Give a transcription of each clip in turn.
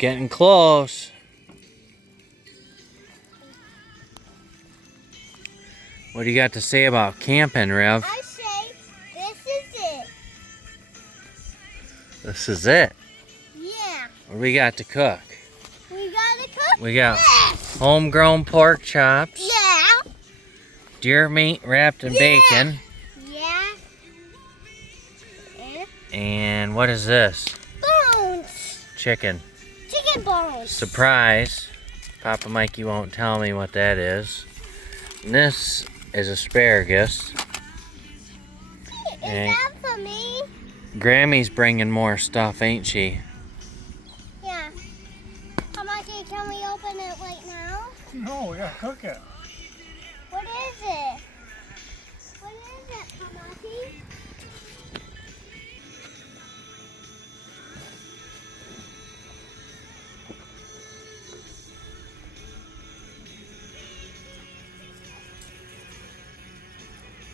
getting close. What do you got to say about camping, Rev? I say this is it. This is it. Yeah. What do we got to cook? We gotta cook. We got this. homegrown pork chops, Yeah. deer meat wrapped in bacon, Yeah. and what is this? Bones. Chicken. Chicken bones. Surprise. Papa Mikey won't tell me what that is. And this is asparagus. Is And that for me? Grammy's bringing more stuff, ain't she? Yeah. Kamaki, can we open it right now? No, we gotta cook it. What is it? What is it, Kamaki?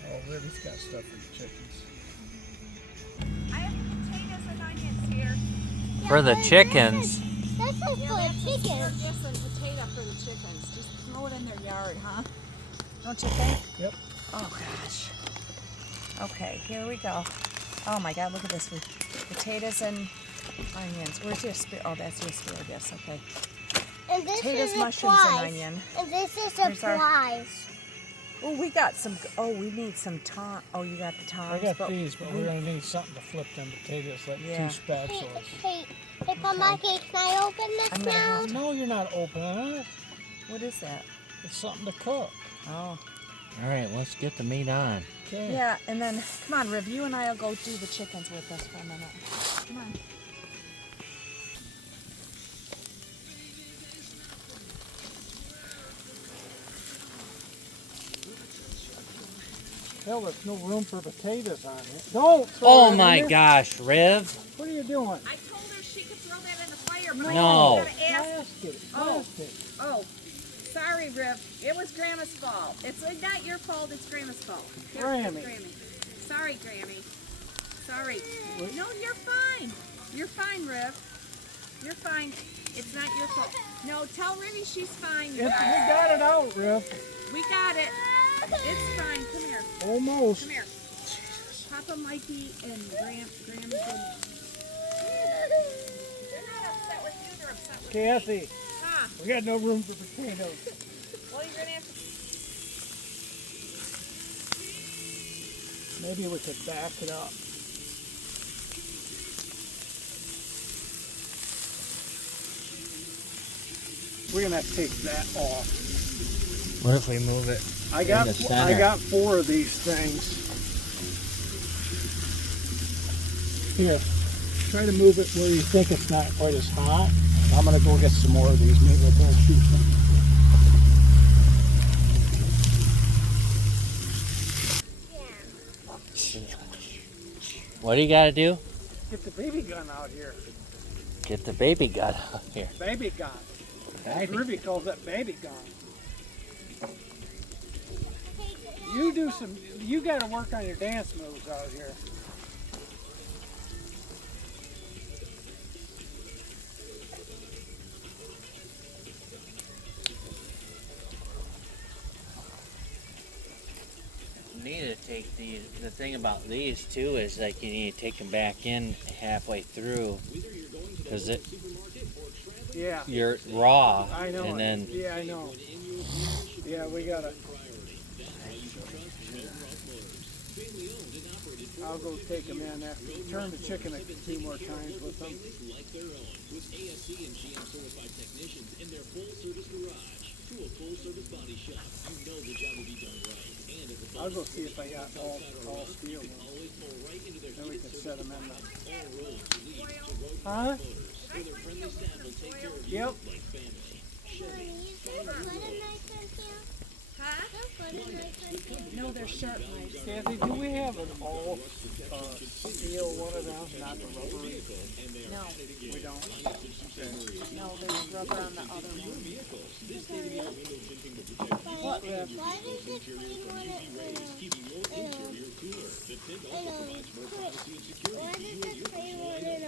Oh, Ribby's got stuff for the chickens. I have potatoes and onions here. For the chickens. This is for chickens. Just a potato for the chickens. Just throw it in their yard, huh? Don't you think? Yep. Oh gosh. Okay, here we go. Oh my God, look at this. Potatoes and onions. Where's your oh, that's your asparagus. Okay. And this Potatoes, is mushrooms, and supplies. onion. And this is Here's our- supplies. Oh, we got some. Oh, we need some tongs. Oh, you got the tongs. I got these, but we're gonna need something to flip them potatoes, like Yeah. 2 spatulas. Hey, Kamaki, can I open this I'm gonna now? have No, you're not opening it. What is that? It's something to cook. Oh. All right, let's get the meat on. Okay. Yeah, and then come on, Riv. You and I'll go do the chickens with us for a minute. Come on. Hell, there's no room for potatoes on it. Don't throw Oh it in my there. gosh, Rev. What are you doing? I told her she could throw that in the fire, but No. I gotta ask. Plastic. Oh. Plastic. Oh, sorry, Riv. It was Grandma's fault. It's not your fault. It's Grandma's fault. Here, Grammy. Grammy. Sorry, Grammy. Sorry. What? No, you're fine. You're fine, Riv. You're fine. It's not your fault. No, tell Rivy she's fine. You We guys. got it out, Riff. We got it. It's fine. Come here. Almost. Come here. Papa Mikey and Graham did. They're not upset with you. They're upset with Kathy, me. Huh? we got no room for potatoes. Well, you're gonna have to. Maybe we could back it up. We're gonna have to take that off. What if we move it? I got the center. I got 4 of these things. Here, try to move it where you think it's not quite as hot. I'm gonna go get some more of these. Maybe we'll go shoot some. What do you gotta do? Get the baby gun out here. Get the baby gun out here. Baby gun. Baby. Ruby calls that baby gun. You do some. You got to work on your dance moves out here. You need to take these. The thing about these too is like you need to take them back in halfway through, because Yeah. you're raw. I know. And then Yeah, I know. Yeah, we gotta. I'll go take them in after. Turn the chicken a few more times with them. I'll go see if I got all steel ones. Then we can set them in the. Huh? Yep. Huh? No, they're sharp knives. Kathy, do we have an all steel one of those, not the rubbery? No, We don't. Okay. no, there's rubber on the other one. What, Riv? Why does the green one Why does the clean one and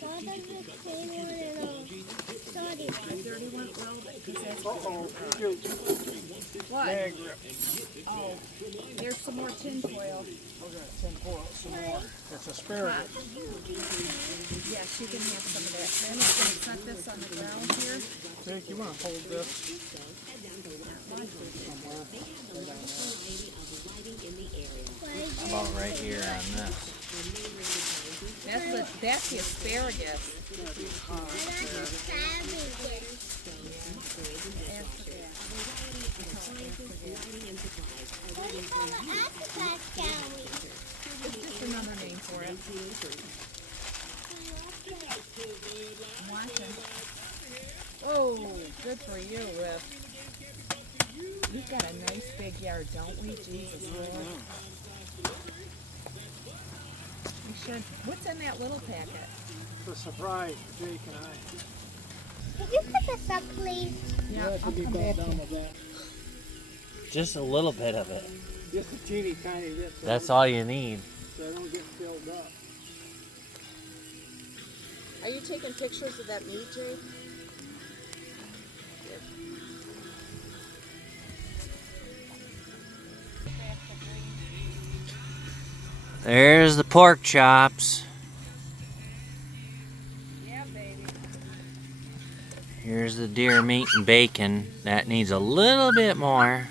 why does the clean one and dirty one? Dirty one, well, because that's Uh-oh, shoot. what? Bag rip. Oh, there's some more tin foil. Okay, some more. It's asparagus. Yes, you can have some of that. I'm just going to set this on the ground here. Jake, you want to hold this? About right here on this. That's the asparagus. What do you call the octopus jelly? It's just another name for it. I'm watching. Oh, good for you, Rip. We've got a nice big yard, don't we? Jesus Lord. We should. What's in that little packet? It's a surprise for Jake and I. Could you put this up, please? Yeah, I'll it'll be come brought back. down with that. Just a little bit of it. Just a teeny tiny bit. So That's all you need. So they don't get filled up. Are you taking pictures of that meat, Jake? There's the pork chops. Yeah, baby. Here's the deer meat and bacon. That needs a little bit more.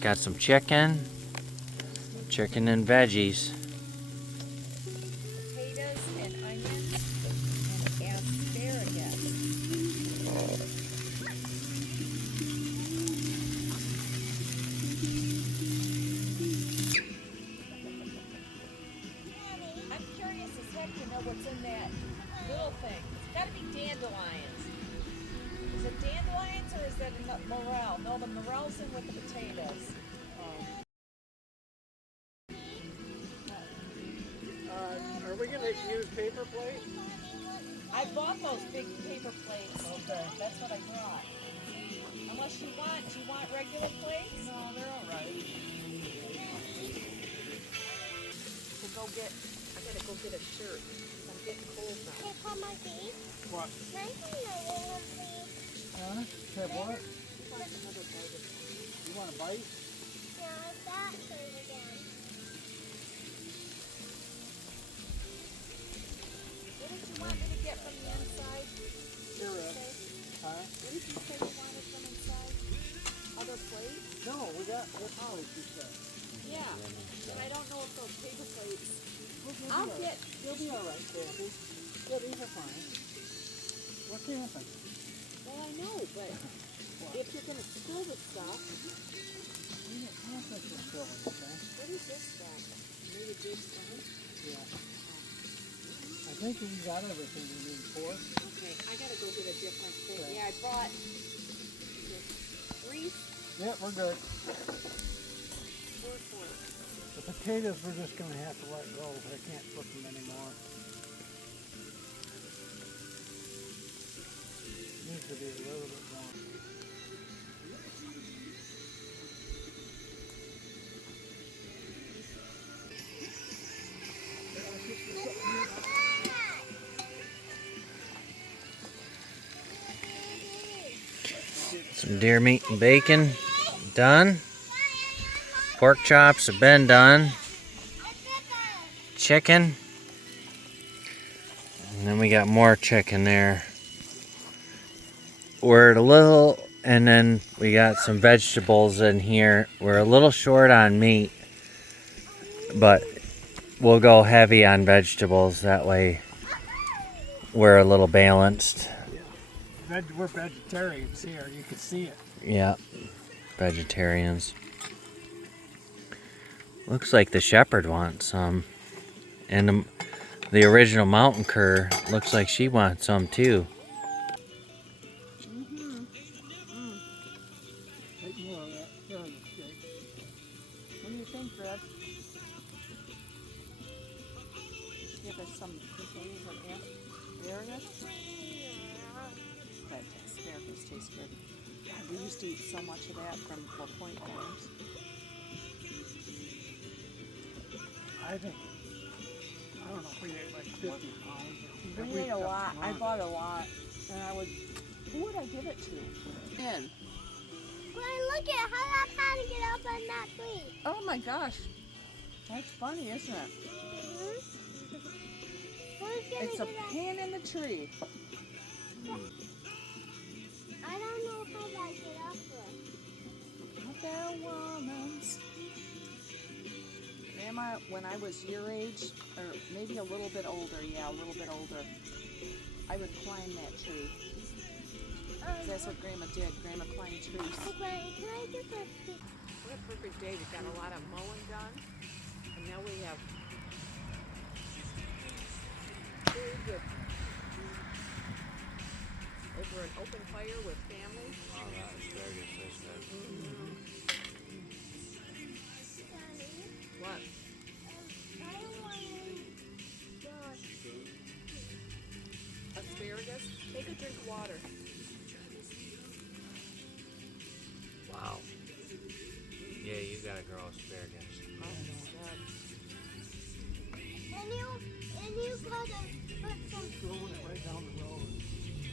Got some chicken. Chicken and veggies. Potatoes and onions and asparagus. I'm curious as heck to know what's in that little thing. It's got to be dandelions. Is it dandelions or is that a morel? No, the morel's in with the potatoes. Are we going to use paper plates? I bought those big paper plates. Okay. That's what I brought. Unless you want regular plates? No, they're all right. I gotta go get a shirt. 'Cause I'm getting cold now. Can I call my feet? What? Can I call my little please? Huh? Okay, what? You want a bite? No, that thing again. What did you want me to get from the inside? Syrup. Huh? What did you say you wanted from inside? Other plates? No, we got this plate, you said. Yeah. But I don't know if those paper plates. You'll be all right, Kathy. Yeah, these are fine. What happened? Well, I know, but if you're gonna spill the stuff, We got conflict with filling, okay? what is this stuff? Maybe Jake's phone? Yeah. I think we got everything we need for it. Okay, I gotta go get a different thing. Okay. Yeah, I brought three. Yeah, we're good. Four points. The potatoes we're just going to have to let go. I can't flip them anymore. Needs to be a little bit more. Some deer meat and bacon done. Pork chops have been done. Chicken. And then we got more chicken there. We're a little, and then we got some vegetables in here. We're a little short on meat, but we'll go heavy on vegetables. That way we're a little balanced. We're vegetarians here. You can see it. Yeah, vegetarians. Looks like the shepherd wants some. And the original mountain cur looks like she wants some too. Take more of that. Here, Jake. What do you think, Fred? Give us some potatoes and asparagus. That asparagus tastes good. God, we used to eat so much of that from La Pointe Farms. I think, I don't know if we ate like 50 pounds. Or We ate a lot. I bought a lot. And I would, who would I give it to? In. Glenn, look at how I'm trying to get up on that tree. Oh my gosh. That's funny, isn't it? Who's gonna It's a get up? pin in the tree. I don't know how I get up there. Not there, woman's. Grandma, when I was your age, or maybe a little bit older, yeah, a little bit older, I would climb that tree. That's what Grandma did. Grandma climbed trees. Okay, can I get that? What a perfect day. We've got a lot of mowing done. And now we have very good over an open fire with family. Oh, that asparagus is good. What? I don't want to. Asparagus? Take a drink of water. Wow. Yeah, you gotta grow asparagus. Oh my God. And you gotta put some. Throwing it right down the road.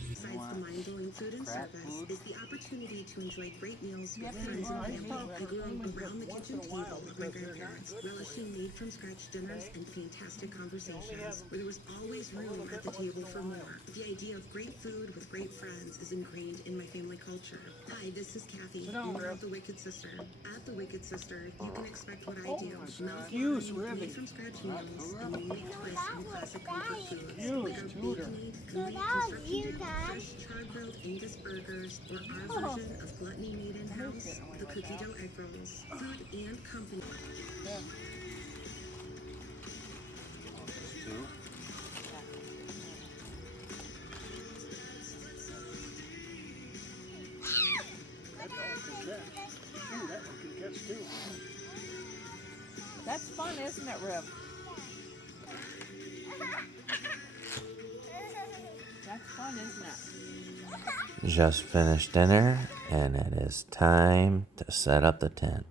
Besides the mind-blowing food and Crap service food. is the opportunity to enjoy great meals with Yeah, friends and I family. I grew up only around the once kitchen in a while table with my because they're not grandparents, good for you. relishing made-from-scratch dinners and fantastic conversations, where there was always room at the table for more. The idea of great food with great friends is ingrained in my family culture. Hi, this is Kathy, down, owner Reb. of The Wicked Sister. At The Wicked Sister, you can expect what I do. Excuse, Ribby. Made-from-scratch meals and unique twists on classic comfort foods. Excuse, Like our Tudor. baconade, So homemade that was construction you, dinner, Dad. fresh char-grilled Angus burgers, or our version of gluttony made in-house, the cookie dough egg rolls. Food and company. Two. Ooh, that one can catch too. That's fun, isn't it, Rib? That's fun, isn't it? Just finished dinner, and it is time to set up the tent.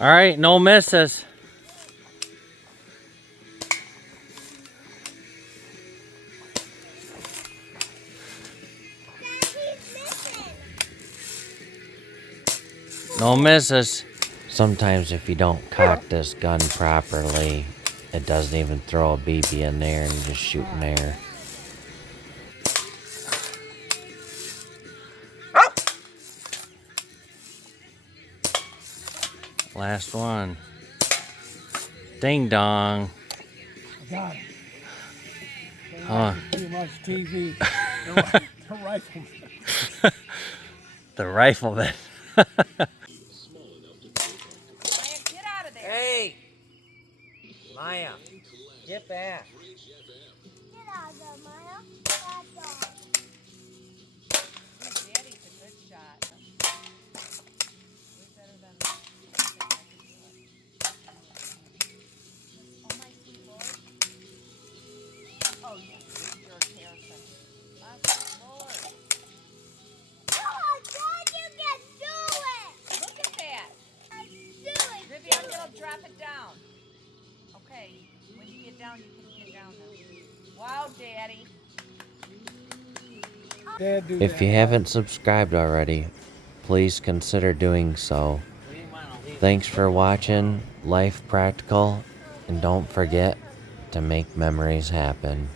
All right, no misses. No misses. Sometimes if you don't cock this gun properly, it doesn't even throw a BB in there and you just shoot in air. Last one. Ding dong. God. Huh. Too much TV. The rifle. The rifleman. Maya, get out of there. Hey! Maya, get back. Get out of there, Maya. Bad dog. Daddy's a good shot. Way better than loud, Daddy. Dad, do If that. you haven't subscribed already, please consider doing so. Thanks for watching Life Practical, and don't forget to make memories happen.